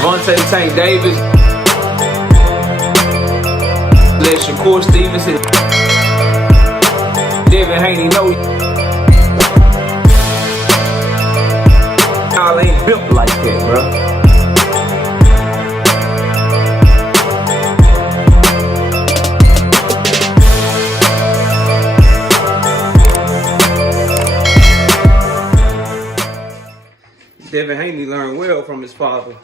Tank Davis, let Shakur Stevenson, Devin Haney know y'all ain't built like that, bro. Devin Haney learned well from his father,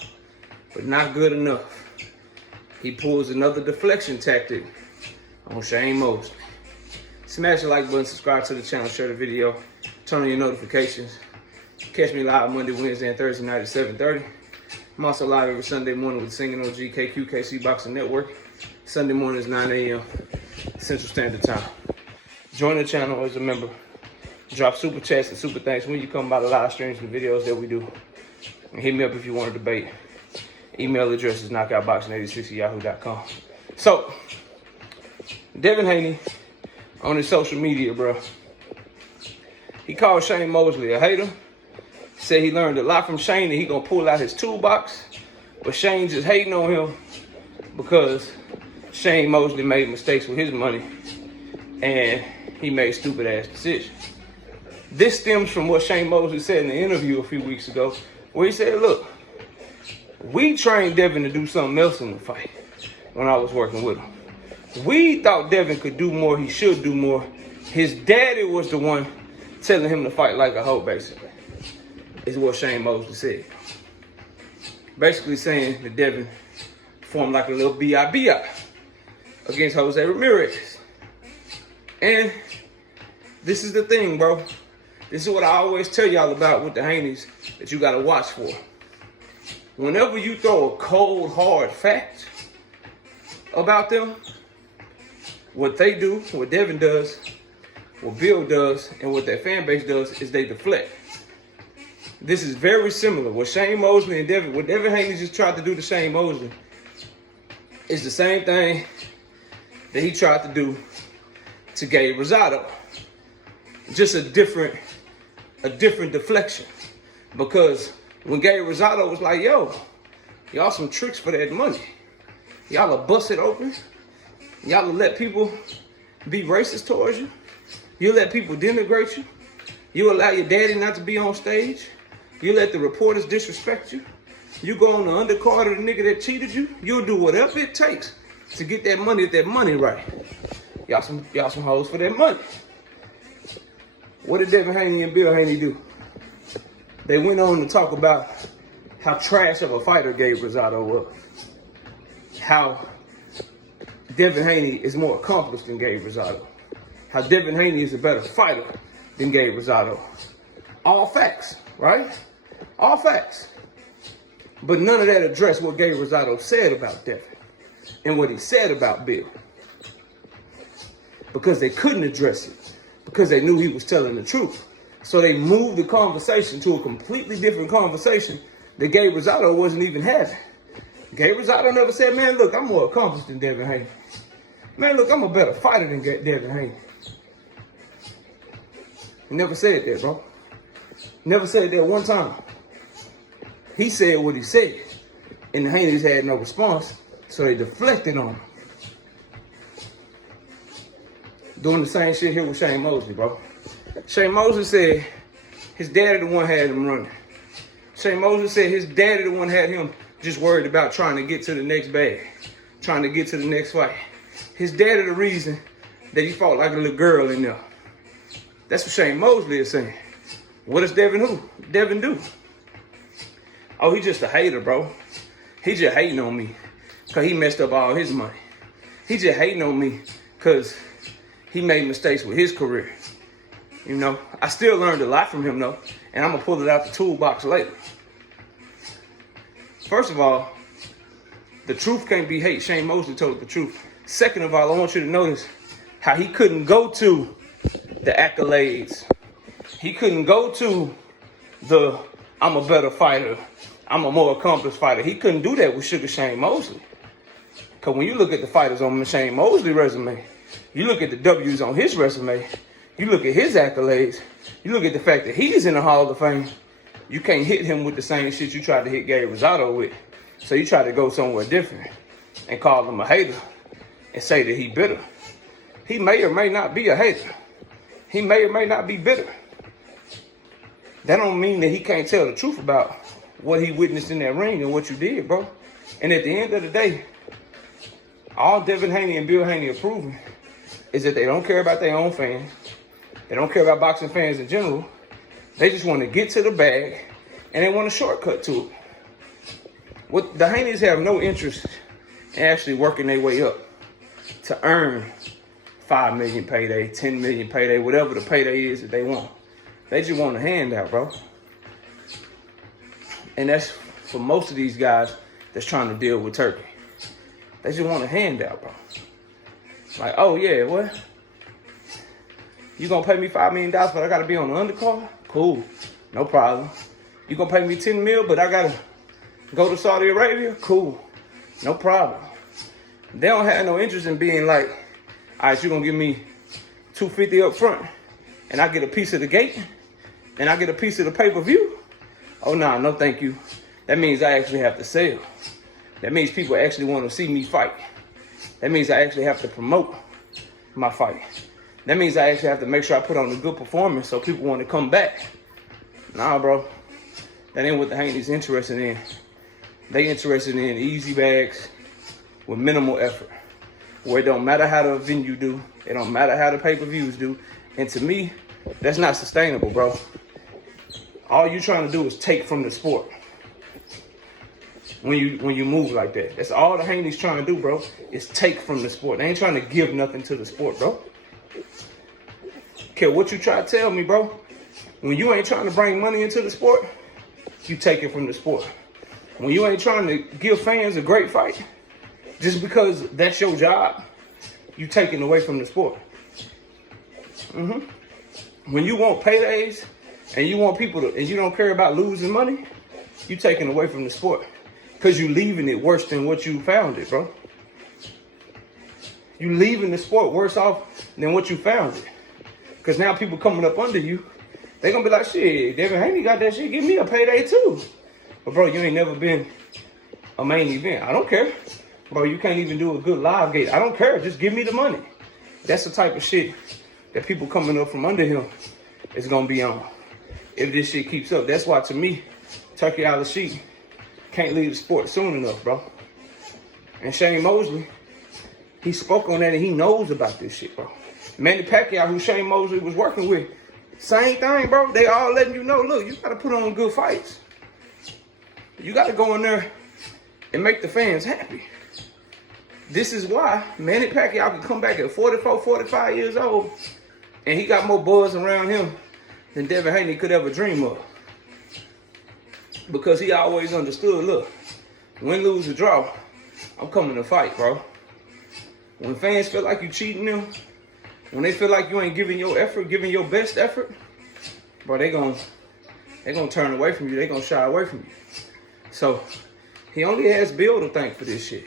but not good enough. He pulls another deflection tactic on Shane Mosley. Smash the like button, subscribe to the channel, share the video, turn on your notifications. Catch me live Monday, Wednesday, and Thursday night at 7:30. I'm also live every Sunday morning with Singing on GKQKC Boxing Network. Sunday morning is 9 a.m. Central Standard Time. Join the channel as a member. Drop super chats and super thanks when you come by the live streams and videos that we do. And hit me up if you want to debate. Email address is knockoutboxing86@yahoo.com. So, Devin Haney on his social media, bro. He called Shane Mosley a hater. Said he learned a lot from Shane and he gonna pull out his toolbox. But Shane just hating on him because Shane Mosley made mistakes with his money and he made stupid ass decisions. This stems from what Shane Mosley said in the interview a few weeks ago, where he said, look, we trained Devin to do something else in the fight when I was working with him. We thought Devin could do more, he should do more. His daddy was the one telling him to fight like a hoe, basically, is what Shane Mosley said. Basically saying that Devin formed like a little B.I.B.I. against Jose Ramirez. And this is the thing, bro. This is what I always tell y'all about with the Haneys that you gotta watch for. Whenever you throw a cold, hard fact about them, what they do, what Devin does, what Bill does, and what their fan base does is they deflect. This is very similar. What Shane Mosley and Devin, what Devin Haney just tried to do to Shane Mosley is the same thing that he tried to do to Gabe Rosado. Just a different deflection. Because when Gabe Rosado was like, yo, y'all some tricks for that money. Y'all will bust it open. Y'all will let people be racist towards you. You let people denigrate you. You allow your daddy not to be on stage. You let the reporters disrespect you. You go on the undercard of the nigga that cheated you. You'll do whatever it takes to get that money right. Y'all some hoes for that money. What did Devin Haney and Bill Haney do? They went on to talk about how trash of a fighter Gabe Rosado was. How Devin Haney is more accomplished than Gabe Rosado. How Devin Haney is a better fighter than Gabe Rosado. All facts, right? All facts. But none of that addressed what Gabe Rosado said about Devin and what he said about Bill. Because they couldn't address it. Because they knew he was telling the truth. So they moved the conversation to a completely different conversation that Gabe Rosado wasn't even having. Gabe Rosado never said, man, look, I'm more accomplished than Devin Haney. Man, look, I'm a better fighter than Devin Haney. He never said that, bro. Never said that one time. He said what he said. And the Haneys had no response, so they deflected on him. Doing the same shit here with Shane Mosley, bro. Shane Mosley said his daddy the one had him running. Shane Mosley said his daddy the one had him just worried about trying to get to the next bag, trying to get to the next fight. His daddy the reason that he fought like a little girl in there. That's what Shane Mosley is saying. What does Devin do? Oh, he just a hater, bro. He just hating on me because he messed up all his money. He just hating on me because he made mistakes with his career. You know, I still learned a lot from him, though, and I'm going to pull it out the toolbox later. First of all, the truth can't be hate. Shane Mosley told the truth. Second of all, I want you to notice how he couldn't go to the accolades. He couldn't go to the, I'm a better fighter, I'm a more accomplished fighter. He couldn't do that with Sugar Shane Mosley. Because when you look at the fighters on Shane Mosley's resume, you look at the W's on his resume, you look at his accolades, you look at the fact that he's in the Hall of Fame, you can't hit him with the same shit you tried to hit Gabe Rosado with. So you try to go somewhere different and call him a hater and say that he bitter. He may or may not be a hater. He may or may not be bitter. That don't mean that he can't tell the truth about what he witnessed in that ring and what you did, bro. And at the end of the day, all Devin Haney and Bill Haney are proving is that they don't care about their own fans. They don't care about boxing fans in general. They just want to get to the bag and they want a shortcut to it. What the Haneys have no interest in actually working their way up to earn 5 million payday, 10 million payday, whatever the payday is that they want. They just want a handout, bro. And that's for most of these guys that's trying to deal with Turkey. They just want a handout, bro. Like, oh yeah, what? You gonna pay me $5 million, but I gotta be on the undercard? Cool, no problem. You gonna pay me 10 mil, but I gotta go to Saudi Arabia? Cool, no problem. They don't have no interest in being like, all right, you gonna give me $250 up front, and I get a piece of the gate, and I get a piece of the pay-per-view? Oh nah, no thank you. That means I actually have to sell. That means people actually want to see me fight. That means I actually have to promote my fight. That means I actually have to make sure I put on a good performance so people want to come back. Nah, bro. That ain't what the Haneys interested in. They interested in easy bags with minimal effort. Where it don't matter how the venue do. It don't matter how the pay-per-views do. And to me, that's not sustainable, bro. All you trying to do is take from the sport. When you move like that. That's all the Haneys trying to do, bro, is take from the sport. They ain't trying to give nothing to the sport, bro. Okay, what you try to tell me, bro? When you ain't trying to bring money into the sport, you take it from the sport. When you ain't trying to give fans a great fight, just because that's your job, you taking away from the sport. When you want paydays and you want people to, and you don't care about losing money, you taking away from the sport. Because you leaving it worse than what you found it, bro. You leaving the sport worse off than what you found it. Because now people coming up under you, they going to be like, shit, Devin Haney got that shit, give me a payday too. But bro, you ain't never been a main event. I don't care. Bro, you can't even do a good live gate. I don't care, just give me the money. That's the type of shit that people coming up from under him is going to be on. If this shit keeps up. That's why, to me, Turkey out of the sheet can't leave the sport soon enough, bro. And Shane Mosley, he spoke on that and he knows about this shit, bro. Manny Pacquiao, who Shane Mosley was working with, same thing, bro. They all letting you know, look, you got to put on good fights. You got to go in there and make the fans happy. This is why Manny Pacquiao can come back at 44, 45 years old and he got more buzz around him than Devin Haney could ever dream of. Because he always understood, look, win, lose, or draw, I'm coming to fight, bro. When fans feel like you cheating them, when they feel like you ain't giving your effort, giving your best effort, bro, they gonna turn away from you. They gonna shy away from you. So he only has Bill to thank for this shit.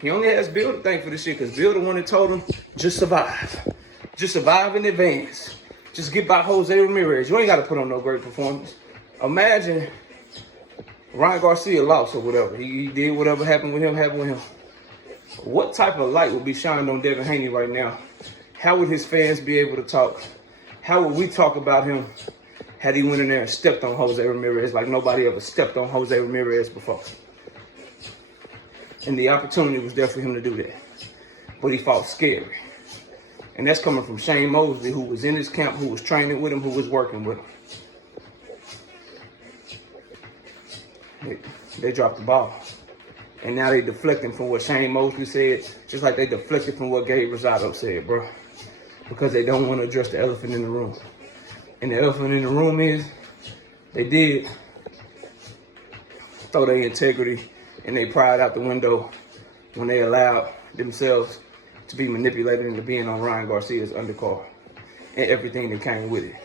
He only has Bill to thank for this shit because Bill the one that told him, just survive. Just survive in advance. Just get by Jose Ramirez. You ain't got to put on no great performance. Imagine Ryan Garcia lost or whatever. He did whatever happened with him. What type of light would be shined on Devin Haney right now? How would his fans be able to talk? How would we talk about him had he went in there and stepped on Jose Ramirez like nobody ever stepped on Jose Ramirez before? And the opportunity was there for him to do that. But he fought scary. And that's coming from Shane Mosley, who was in his camp, who was training with him, who was working with him. They dropped the ball. And now they deflecting from what Shane Mosley said, just like they deflected from what Gabe Rosado said, bro. Because they don't want to address the elephant in the room. And the elephant in the room is, they did throw their integrity and their pride out the window when they allowed themselves to be manipulated into being on Ryan Garcia's undercard and everything that came with it.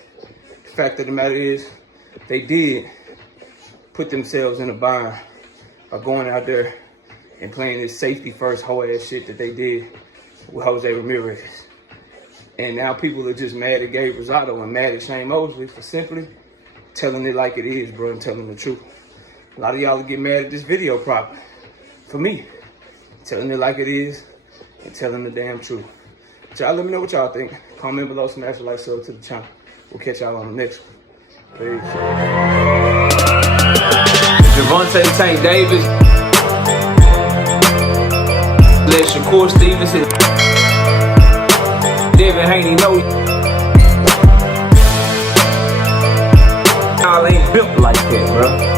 The fact of the matter is, they did put themselves in a bind of going out there and playing this safety first whole ass shit that they did with Jose Ramirez. And now people are just mad at Gabe Rosado and mad at Shane Mosley for simply telling it like it is, bro, and telling the truth. A lot of y'all get mad at this video probably. For me, telling it like it is and telling the damn truth. But y'all let me know what y'all think. Comment below, smash the like, sub to the channel. We'll catch y'all on the next one. Peace. Javante Tank Davis. Let Shakur Stevenson. Devin Haney know y'all ain't built like that, bro.